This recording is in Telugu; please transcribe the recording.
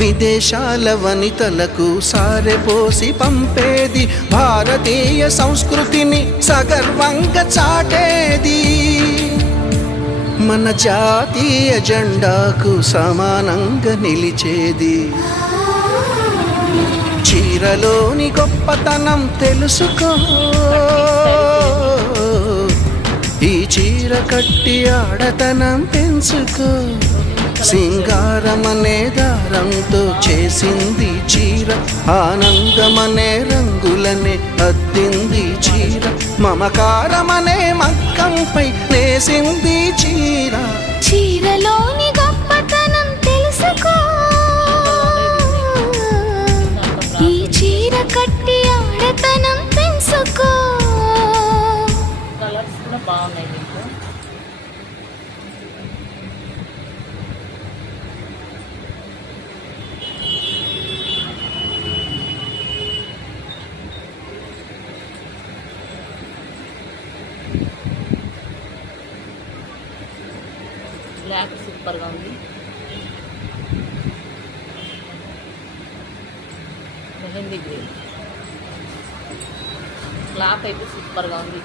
విదేశాల వనితలకు సారెపోసి పంపేది, భారతీయ సంస్కృతిని సగర్వంగా చాటేది, మన జాతీయ జెండాకు సమానంగా నిలిచేది. చీరలోని గొప్పతనం తెలుసుకో, ఈ చీర కట్టి ఆడతనం పెంచుకో. సింగారమనే దారంతో చేసింది చీర, ఆనందమనే రంగులనే అద్దింది చీర, మమకారమనే మక్కంపై నేసింది చీర. చీరలోని గొప్పతనం తెలుసుకో, ఈ చీర కట్టి ఆడతనం పెంచుకో. కలర్స్ కూడా బాగున్నాయి మీకు. బ్లాక్ సూపర్గా ఉంది. మెహందీ గ్రీన్ క్లాత్ అయితే సూపర్గా ఉంది.